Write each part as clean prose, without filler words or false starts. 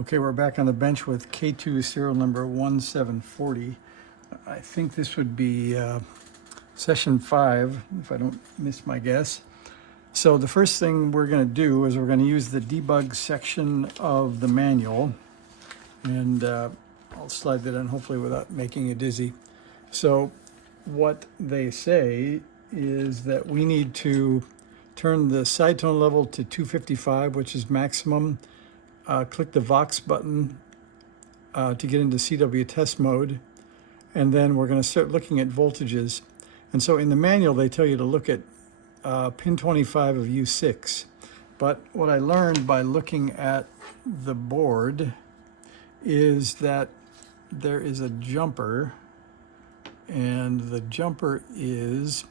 Okay, we're back on the bench with K2 serial number 1740. I think this would be session 5, if I don't miss my guess. So the first thing we're going to do is we're going to use the debug section of the manual. And I'll slide that in hopefully without making you dizzy. So what they say is that we need to turn the sidetone level to 255, which is maximum. Click the Vox button to get into CW test mode. And then we're going to start looking at voltages. And so in the manual, they tell you to look at pin 25 of U6. But what I learned by looking at the board is that there is a jumper. And the jumper is,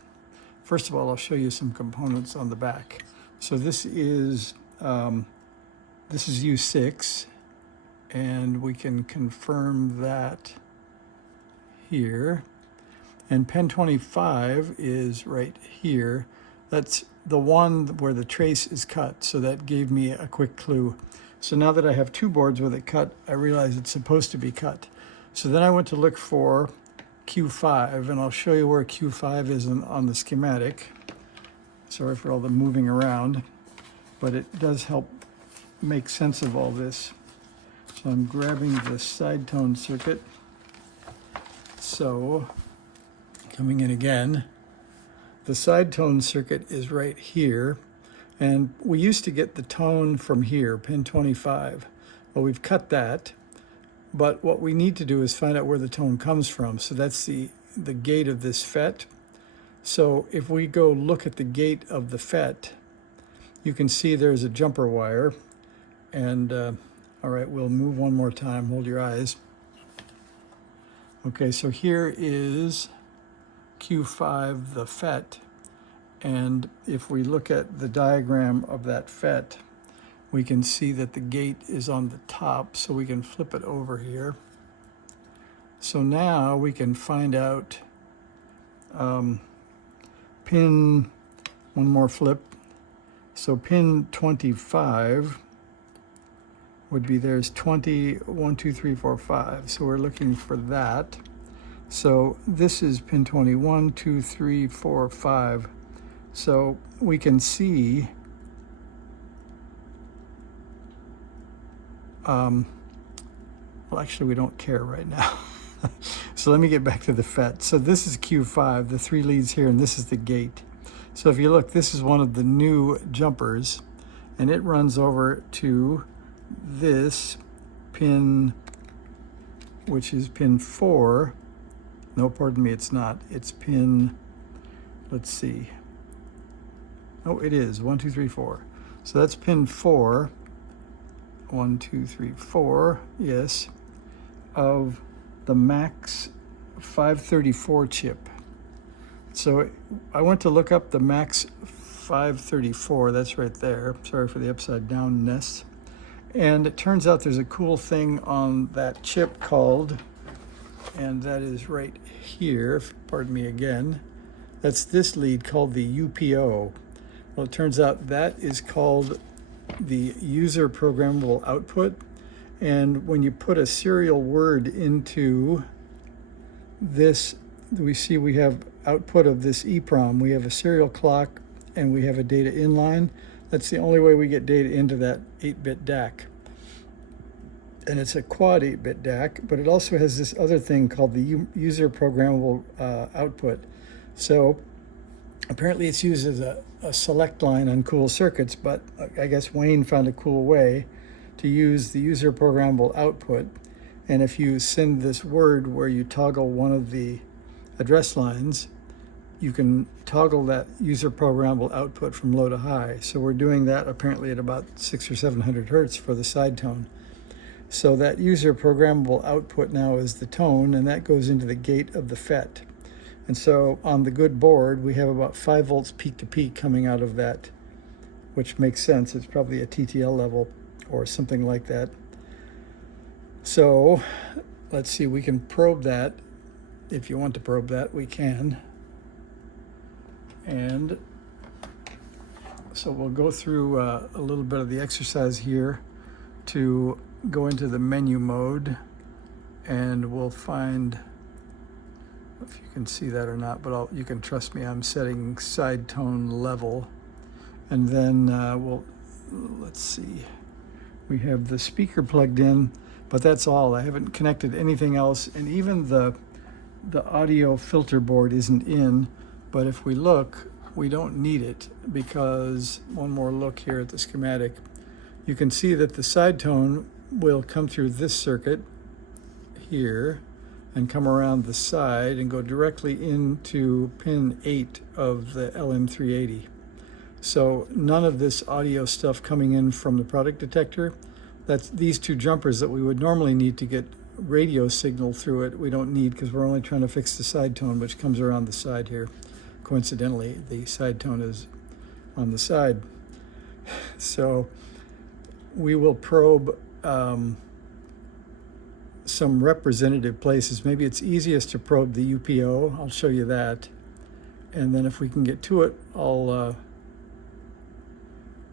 first of all, I'll show you some components on the back. So this is U6, and we can confirm that here. And pin 25 is right here. That's the one where the trace is cut, so that gave me a quick clue. So now that I have two boards with it cut, I realize it's supposed to be cut. So then I went to look for Q5, and I'll show you where Q5 is on the schematic. Sorry for all the moving around, but it does help make sense of all this. So I'm grabbing the sidetone circuit. So coming in again, the sidetone circuit is right here, and we used to get the tone from here, pin 25. Well, we've cut that, but what we need to do is find out where the tone comes from. So that's the gate of this FET. So if we go look at the gate of the FET, you can see there's a jumper wire. And all right, we'll move one more time. Hold your eyes. Okay, so here is Q5, the FET. And if we look at the diagram of that FET, we can see that the gate is on the top, so we can flip it over here. So now we can find out pin, one more flip. So pin 25 would be, there's 20, 1, 2, 3, 4, 5. So we're looking for that. So this is pin 21, 2, 3, 4, 5. So we can see well, actually, we don't care right now. So let me get back to the FET. So this is Q5, the 3 leads here, and this is the gate. So if you look, this is one of the new jumpers, and it runs over to this pin, which is pin 4. No, pardon me, it's not. It's pin, let's see. Oh, it is 1, 2, 3, 4. So that's pin 4. 1, 2, 3, 4, yes, of the Max 534 chip. So I went to look up the Max 534, that's right there. Sorry for the upside downness. And it turns out there's a cool thing on that chip called, and that is right here, pardon me again, that's this lead called the UPO. Well, it turns out that is called the user programmable output. And when you put a serial word into this, we see we have output of this EEPROM. We have a serial clock and we have a data inline. That's the only way we get data into that 8-bit DAC. And it's a quad 8-bit DAC, but it also has this other thing called the user programmable output. So apparently it's used as a select line on cool circuits, but I guess Wayne found a cool way to use the user programmable output. And if you send this word where you toggle one of the address lines, you can toggle that user programmable output from low to high. So we're doing that apparently at about 600 or 700 hertz for the sidetone. So that user programmable output now is the tone, and that goes into the gate of the FET. And so on the good board, we have about 5 volts peak to peak coming out of that, which makes sense. It's probably a TTL level or something like that. So let's see, we can probe that. If you want to probe that, we can. And so we'll go through a little bit of the exercise here. to go into the menu mode, and we'll find, if you can see that or not, but you can trust me, I'm setting Sidetone level. And then let's see, we have the speaker plugged in, but that's all. I haven't connected anything else, and even the audio filter board isn't in. But if we look, we don't need it, because one more look here at the schematic, you can see that the Sidetone will come through this circuit here and come around the side and go directly into pin 8 of the LM380. So none of this audio stuff coming in from the product detector. That's these two jumpers that we would normally need to get radio signal through it, we don't need, because we're only trying to fix the Sidetone, which comes around the side here. Coincidentally, the Sidetone is on the side. So we will probe some representative places. Maybe it's easiest to probe the UPO. I'll show you that. And then if we can get to it, I'll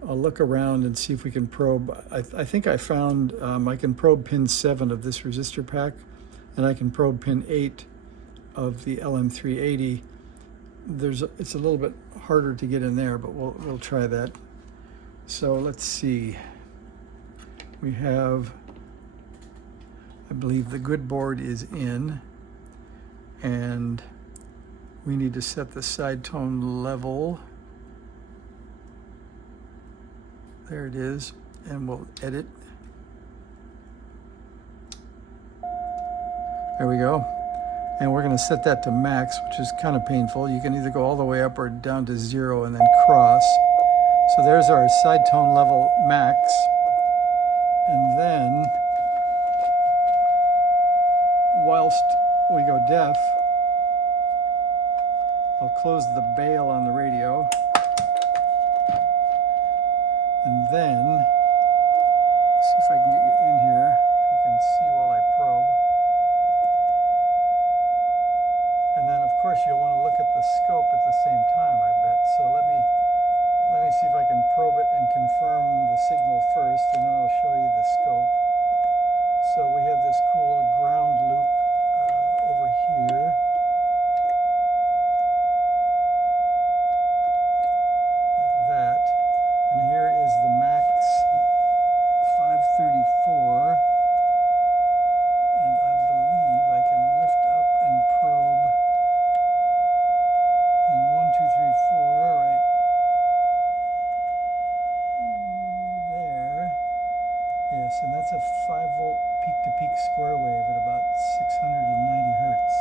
look around and see if we can probe. I think I found I can probe pin 7 of this resistor pack, and I can probe pin 8 of the LM380. It's a little bit harder to get in there, but we'll try that. So let's see. We have, I believe the good board is in, and we need to set the Sidetone level. There it is, and we'll edit. There we go. And we're going to set that to max, which is kind of painful. You can either go all the way up or down to 0 and then cross. So there's our Sidetone level max. And then, whilst we go deaf, I'll close the bail on the radio. And then, see if I can get you in here. You can see while I probe. And then, of course, you'll want to look at the scope at the same time, I bet. So let me see if I can probe it and confirm the signal first, and then I'll show you the scope. So we have this cool ground loop over here. Like that. And here is the max 534. And I believe I can lift up and probe in 1, 2, 3, 4, right there. Yes, and that's a 5-volt peak-to-peak square wave at about 690 hertz.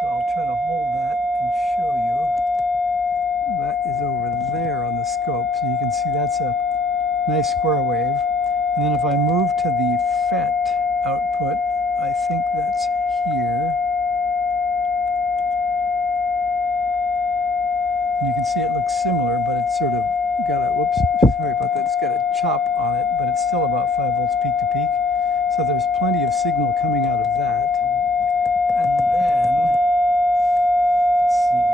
So I'll try to hold that and show you. That is over there on the scope, so you can see that's a nice square wave. And then if I move to the FET output, I think that's here. And you can see it looks similar, but it's sort of got a, whoops, sorry about that, it's got a chop on it, but it's still about 5 volts peak to peak. So there's plenty of signal coming out of that. And then, let's see,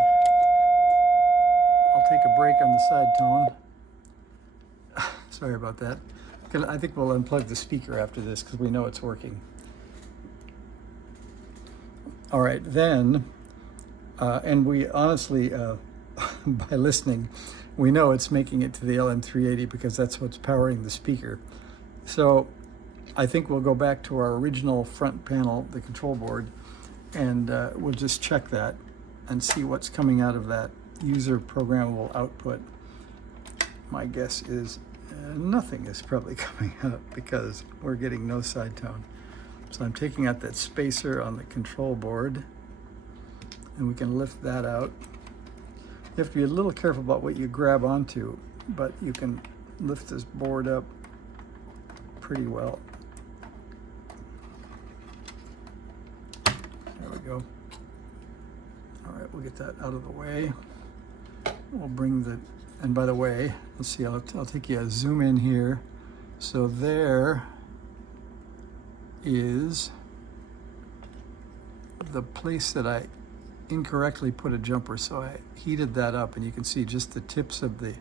I'll take a break on the Sidetone. Sorry about that. I think we'll unplug the speaker after this because we know it's working. All right, then, and we honestly, by listening, we know it's making it to the LM380 because that's what's powering the speaker. So I think we'll go back to our original front panel, the control board, and we'll just check that and see what's coming out of that user programmable output. My guess is nothing is probably coming out because we're getting no Sidetone. So I'm taking out that spacer on the control board, and we can lift that out. You have to be a little careful about what you grab onto, but you can lift this board up pretty well. There we go. All right, we'll get that out of the way. We'll bring the, and by the way, let's see, I'll take you a zoom in here. So there is the place that I incorrectly put a jumper, so I heated that up, and you can see just the tips of the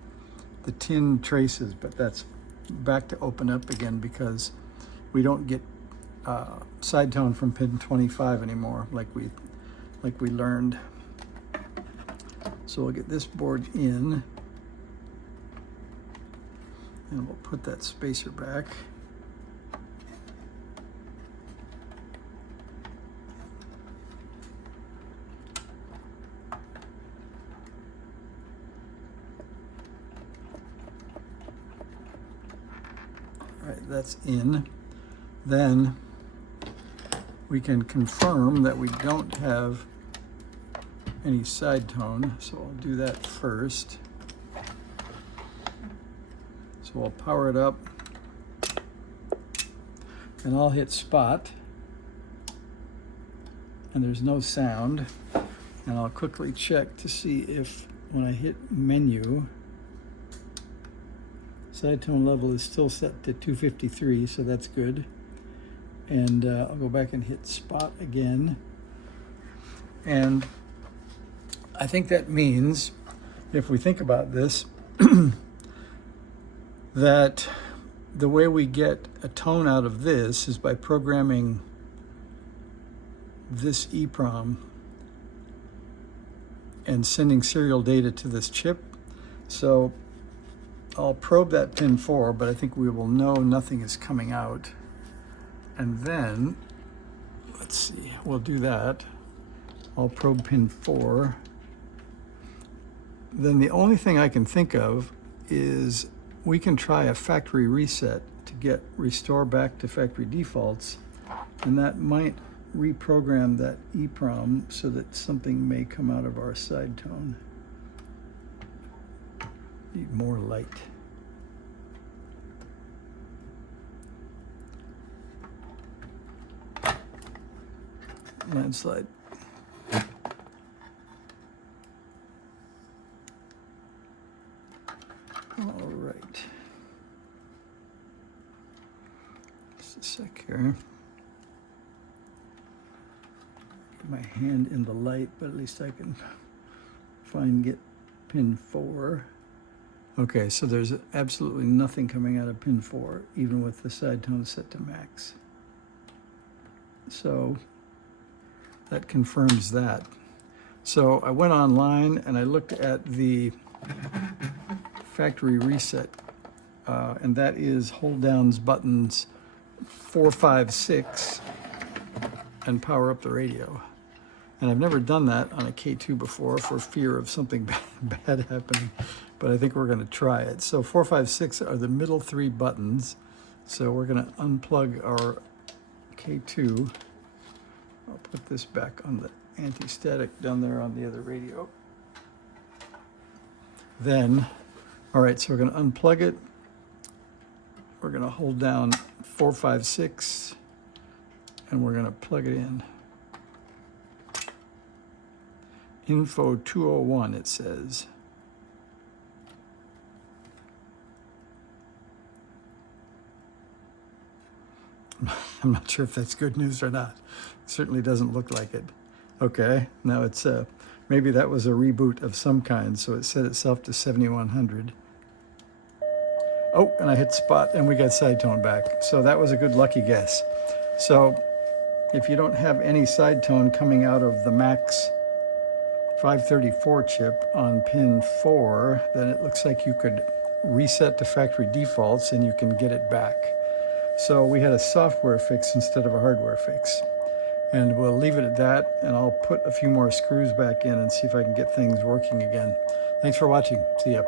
tin traces, but that's back to open up again because we don't get sidetone from pin 25 anymore, like we learned. So we'll get this board in, and we'll put that spacer back. All right, that's in. Then we can confirm that we don't have any sidetone, so I'll do that first. So I'll power it up, and I'll hit spot, and there's no sound. And I'll quickly check to see if when I hit menu, sidetone level is still set to 253, so that's good. And I'll go back and hit spot again. And I think that means, if we think about this, that the way we get a tone out of this is by programming this EEPROM and sending serial data to this chip. So I'll probe that pin 4, but I think we will know nothing is coming out. And then, let's see, we'll do that. I'll probe pin 4. Then the only thing I can think of is we can try a factory reset to get restore back to factory defaults, and that might reprogram that EEPROM so that something may come out of our sidetone. Need more light. Landslide. All right. Just a sec here. Get my hand in the light, but at least I can get pin 4. Okay, so there's absolutely nothing coming out of pin 4, even with the sidetone set to max. So that confirms that. So I went online and I looked at the factory reset, and that is hold downs buttons 4, 5, 6 and power up the radio. And I've never done that on a K2 before for fear of something bad happening, but I think we're going to try it. So 4, 5, 6 are the middle 3 buttons. So we're going to unplug our K2. I'll put this back on the anti-static down there on the other radio. Then, all right, so we're going to unplug it. We're going to hold down 4, 5, 6, and we're going to plug it in. Info 201, it says. I'm not sure if that's good news or not. It certainly doesn't look like it. Okay, now it's maybe that was a reboot of some kind, so it set itself to 7100. Oh, and I hit spot and we got sidetone back. So that was a good lucky guess. So if you don't have any sidetone coming out of the max 534 chip on pin 4, then it looks like you could reset to factory defaults and you can get it back. So we had a software fix instead of a hardware fix. And we'll leave it at that, and I'll put a few more screws back in and see if I can get things working again. Thanks for watching. See ya.